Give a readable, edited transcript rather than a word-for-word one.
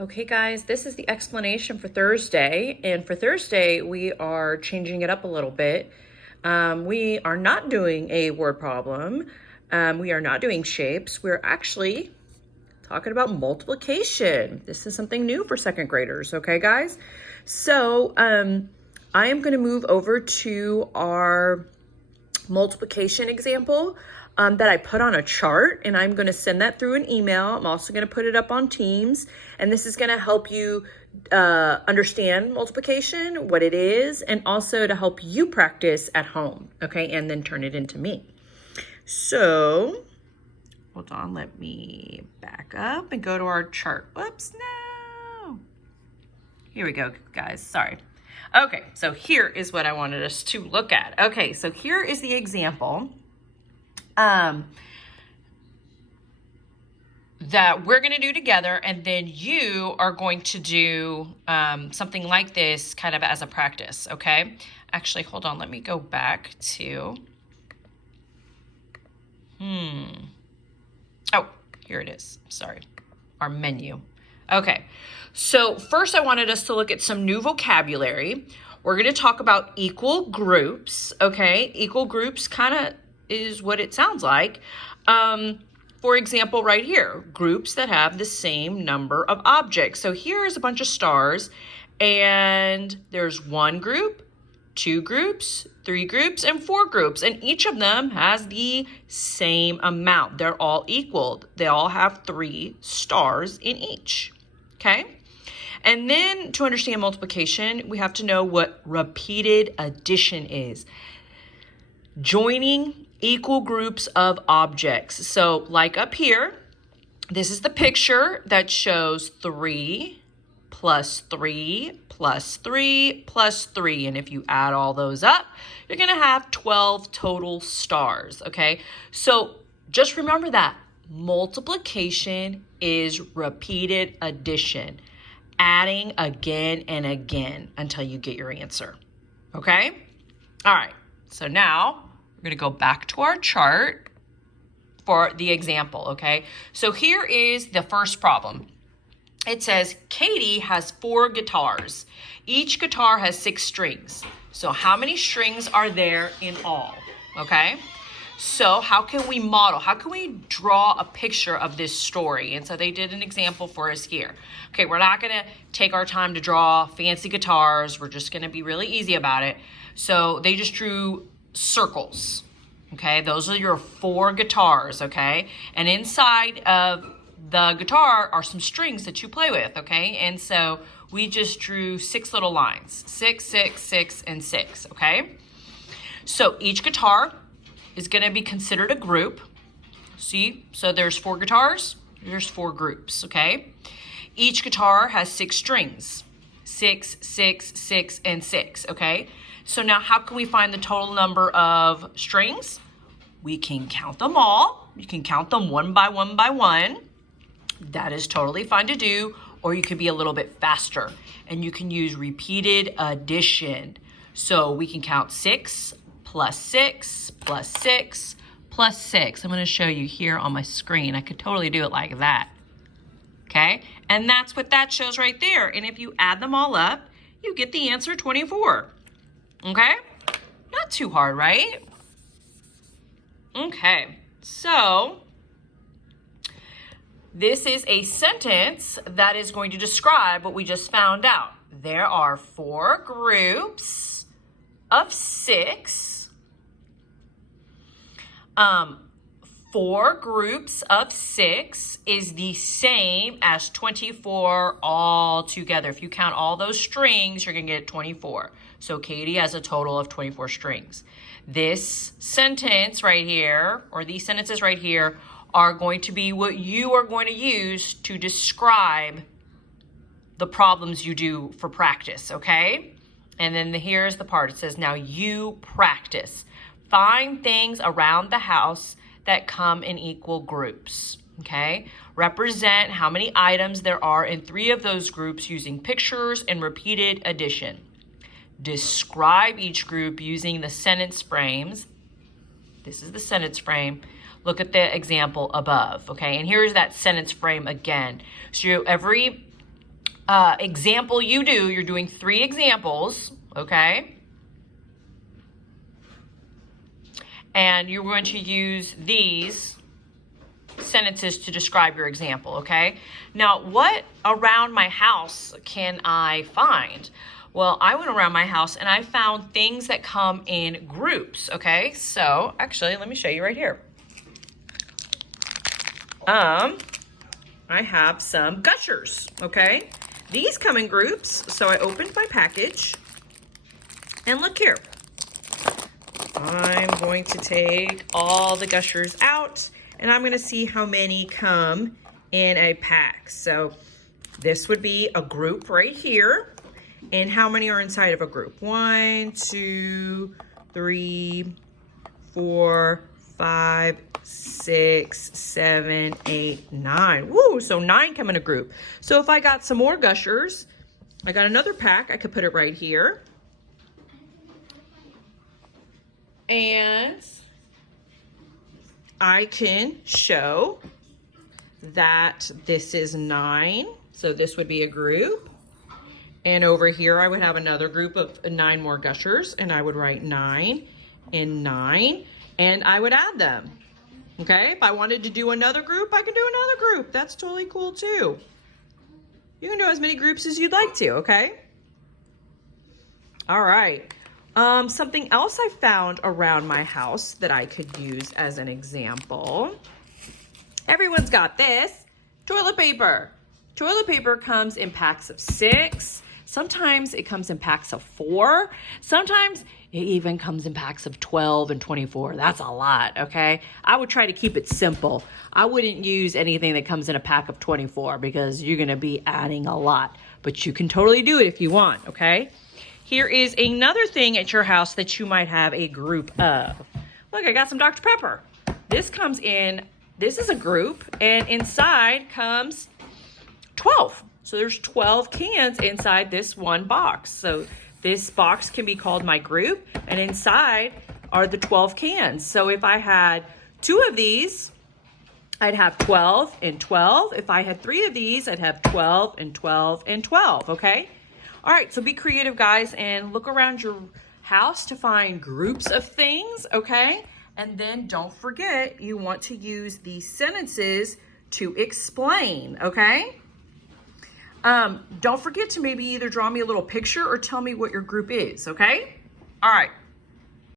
Okay guys, this is the explanation for Thursday, and for Thursday we are changing it up a little bit. We are not doing a word problem. We are not doing shapes. We're actually talking about multiplication. This is something new for second graders, okay guys? So I am gonna move over to our multiplication example that I put on a chart, and I'm going to send that through an email. I'm also going to put it up on Teams, and this is going to help you understand multiplication, what it is, and also to help you practice at home, okay, and then turn it into me. So hold on, let me back up and go to our chart. Whoops, no. Here we go, guys, sorry. Okay, so here is what I wanted us to look at. Okay, so here is the example that we're going to do together, and then you are going to do something like this kind of as a practice, okay? Actually, hold on, let me go back to, oh, here it is, sorry, our menu. Okay, so first I wanted us to look at some new vocabulary. We're going to talk about equal groups, okay? Equal groups kind of is what it sounds like. For example, right here, groups that have the same number of objects. So here's a bunch of stars, and there's one group, two groups, three groups, and four groups, and each of them has the same amount. They're all equal. They all have 3 stars in each, okay? And then to understand multiplication, we have to know what repeated addition is. Joining equal groups of objects. So like up here, this is the picture that shows 3 plus 3 plus 3 plus 3. And if you add all those up, you're going to have 12 total stars, okay? So just remember that multiplication is repeated addition, adding again and again until you get your answer, okay? All right, so now we're going to go back to our chart for the example, okay? So here is the first problem. It says Katie has 4 guitars. Each guitar has 6 strings. So how many strings are there in all, okay? So how can we model? How can we draw a picture of this story? And so they did an example for us here. Okay, we're not going to take our time to draw fancy guitars. We're just going to be really easy about it. So they just drew circles, okay? Those are your 4 guitars, okay? And inside of the guitar are some strings that you play with, okay? And so we just drew 6 little lines, 6, 6, 6, and 6, okay? So each guitar is gonna be considered a group. See, so there's 4 guitars, there's 4 groups, okay? Each guitar has 6 strings, 6, 6, 6, and 6, okay? So now how can we find the total number of strings? We can count them all. You can count them one by one by one. That is totally fine to do, or you can be a little bit faster and you can use repeated addition. So we can count 6 plus 6 plus 6 plus 6. I'm going to show you here on my screen. I could totally do it like that. Okay, and that's what that shows right there. And if you add them all up, you get the answer 24. Okay, not too hard, right? Okay, so this is a sentence that is going to describe what we just found out. There are 4 groups of 6. 4 groups of 6 is the same as 24 all together. If you count all those strings, you're going to get 24. So Katie has a total of 24 strings. This sentence right here, or these sentences right here, are going to be what you are going to use to describe the problems you do for practice, okay? And then here's the part. It says, now you practice. Find things around the house that come in equal groups, okay? Represent how many items there are in 3 of those groups using pictures and repeated addition. Describe each group using the sentence frames. This is the sentence frame. Look at the example above, okay? And here's that sentence frame again. So every example you do. You're doing 3 examples, okay? And you're going to use these sentences to describe your example, okay? Now, what around my house can I find? Well, I went around my house and I found things that come in groups, okay? So, actually, let me show you right here. I have some gushers, okay? These come in groups, so I opened my package, and look here. I'm going to take all the gushers out, and I'm gonna see how many come in a pack. So this would be a group right here, and how many are inside of a group? 1, 2, 3, 4, 5, 6, 7, 8, 9. Woo, so 9 come in a group. So if I got some more gushers, I got another pack, I could put it right here. And I can show that this is 9. So this would be a group. And over here, I would have another group of 9 more gushers, and I would write 9 and 9. And I would add them, okay? If I wanted to do another group, I can do another group. That's totally cool too. You can do as many groups as you'd like to, okay? All right. Something else I found around my house that I could use as an example. Everyone's got this, toilet paper. Toilet paper comes in packs of 6. Sometimes it comes in packs of 4. Sometimes it even comes in packs of 12 and 24. That's a lot, okay? I would try to keep it simple. I wouldn't use anything that comes in a pack of 24 because you're gonna be adding a lot. But you can totally do it if you want, okay? Here is another thing at your house that you might have a group of. Look, I got some Dr. Pepper. This comes in, this is a group, and inside comes 12. So there's 12 cans inside this one box. So this box can be called my group, and inside are the 12 cans. So if I had 2 of these, I'd have 12 and 12. If I had 3 of these, I'd have 12 and 12 and 12, okay? All right, so be creative, guys, and look around your house to find groups of things, okay? And then don't forget, you want to use these sentences to explain, okay? Don't forget to maybe either draw me a little picture or tell me what your group is, okay? All right.